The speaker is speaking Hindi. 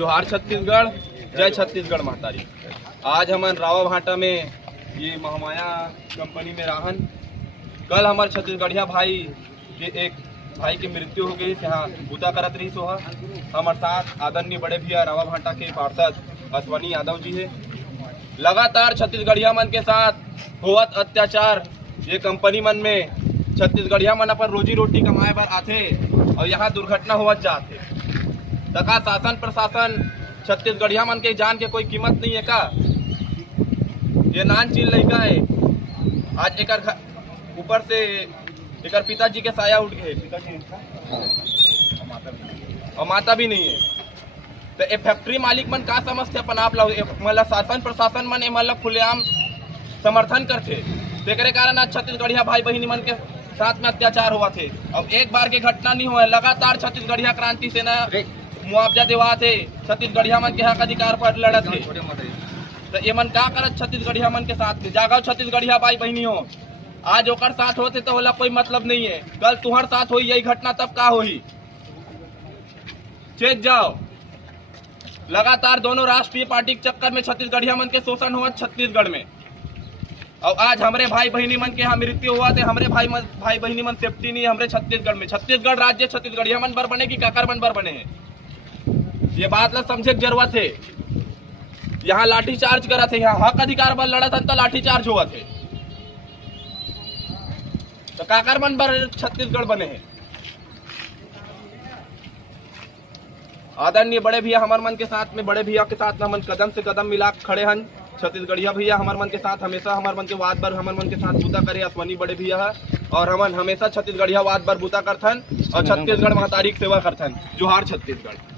जोहार छत्तीसगढ़, जय छत्तीसगढ़ महतारी। आज हमन रावा भाटा में ये महामाया कंपनी में रहन। कल हमारे छत्तीसगढ़िया भाई के एक भाई की मृत्यु हो गई। यहाँ बूता करत रही सोहा। हमारे साथ आदरणीय बड़े भैया रावा भाटा के पार्षद अश्वनी यादव जी है। लगातार छत्तीसगढ़िया मन के साथ होवत अत्याचार ये कंपनी मन में छत्तीसगढ़िया मन अपन रोजी रोटी कमाए बर आथे और यहाँ दुर्घटना होवत जाते। तका शासन प्रशासन छत्तीसगढ़िया मन के जान के कोई कीमत नहीं है का? ये नान चील लड़का है। आज एक ऊपर से एक पिताजी के साया उठ गए, पिताजी और माता भी नहीं है। तो ये फैक्ट्री मालिक मन का समझते अपन आप लोग, मतलब शासन प्रशासन मन मतलब खुलेआम समर्थन करते। तेरे कारण आज छत्तीसगढ़िया भाई बहनी मन के साथ में अत्याचार हुआ थे। अब एक बार की घटना नहीं हुआ, लगातार छत्तीसगढ़िया क्रांति सेना मुआवजा देवा थे, छत्तीसगढ़िया मन के हक अधिकार पर लड़त थे। तो ये मन का करत छत्तीसगढ़िया मन के साथ में जागो छत्तीसगढ़िया भाई बहनी हो। आज ओकर साथ होते तो होला कोई मतलब नहीं है, कल तुम्हारे साथ हुई यही घटना तब का हुई। चेत जाओ। लगातार दोनों राष्ट्रीय पार्टी के चक्कर में छत्तीसगढ़िया मन के शोषण हुआ छत्तीसगढ़ में। और आज हमारे भाई बहनी मन के यहाँ मृत्यु हुआ थे। हमारे भाई बहनी मन सेफ्टी नहीं है हमारे छत्तीसगढ़ में। छत्तीसगढ़ राज्य छत्तीसगढ़िया मन बर बने की काकर मन बर बने हैं, ये बात ला समझे की जरूरत है। यहाँ लाठीचार्ज करा थे, यहाँ हक अधिकार पर लड़ा था तो लाठीचार्ज हुआ थे। तो काकर मन बर छत्तीसगढ़ बने हैं। आदरणीय बड़े भैया हमारे मन के साथ में, बड़े भैया के साथ में हम कदम से कदम मिला खड़े हन। छत्तीसगढ़िया भैया हमारे मन के साथ हमेशा हमारे मन के वाद बर हमारे मन के साथ बूता करे। अश्वनी बड़े भैया है और हमन हमेशा छत्तीसगढ़िया वाद बर बूता करथन और छत्तीसगढ़ महतारी की सेवा करथन। जोहार छत्तीसगढ़।